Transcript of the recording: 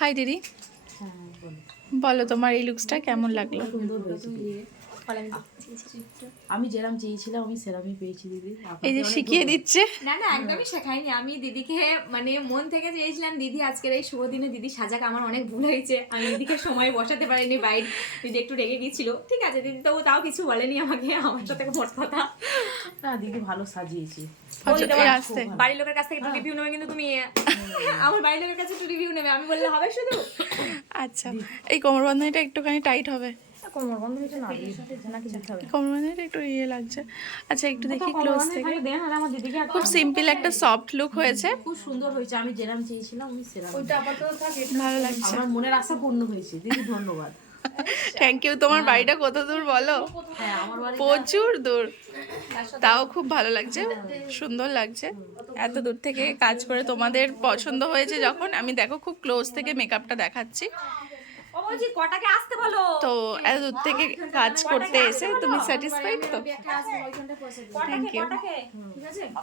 High দিদি, বলো তোমার এই লুকসটা কেমন লাগলো? আমি যেরাম চেয়েছিলাম আমি সেরামই পেয়েছি দিদি। এই যে শিখিয়ে দিচ্ছে। না না, একদমই শেখাইনি। আমি দিদিকে মানে মন থেকে চেয়েছিলাম দিদি আজকের এই শুভ দিনে দিদি সাজাক। আমার অনেক ভুল হয়েছে, আমি দিদিকে সময় বসাতে পারিনি, বাইরে দিদি একটু রেগে গিয়েছিল। ঠিক আছে দিদি, তো তাও কিছু বলেনি আমাকে, আমার সাথে মোট কথা। না দিদি ভালো সাজিয়েছি। বাড়ির লোকের কাছ থেকে একটু রিভিউ নেবে কিন্তু তুমি, আমার বাড়ির লোকের কাছে একটু রিভিউ নেবে, আমি বললে হবে শুধু? আচ্ছা, এই কোমর বন্ধনীটা একটুখানি টাইট হবে। কোমর বন্ধ হয়েছে না, নাকি দিতে হবে? কোমর বন্ধনীটা একটু ইয়ে লাগছে। আচ্ছা একটু দেখি ক্লোজ থেকে। দেন আর আমার দিদিকে খুব সিম্পল একটা সফট লুক হয়েছে, খুব সুন্দর হয়েছে। আমি যেরাম চেয়েছিলাম আমি সেরাম। ওইটা আপাতত থাকে। ভালো লাগছে। আমার মনের আশা পূর্ণ হয়েছে দিদি, ধন্যবাদ। Thank you. তোমার বাড়িটা কত দূর বলো? হ্যাঁ আমার বাড়ি প্রচুর দূর, তাও খুব ভালো লাগছে, সুন্দর লাগছে। এত দূর থেকে কাজ করে তোমাদের পছন্দ হয়েছে যখন, আমি দেখো খুব ক্লোজ থেকে মেকআপটা দেখাচ্ছি। ও বলছি কটাকে আসতে বলো। তো এত দূর থেকে কাজ করতে এসে তুমি স্যাটিসফাইড তো? Thank thank you. ইউ। ঠিক আছে।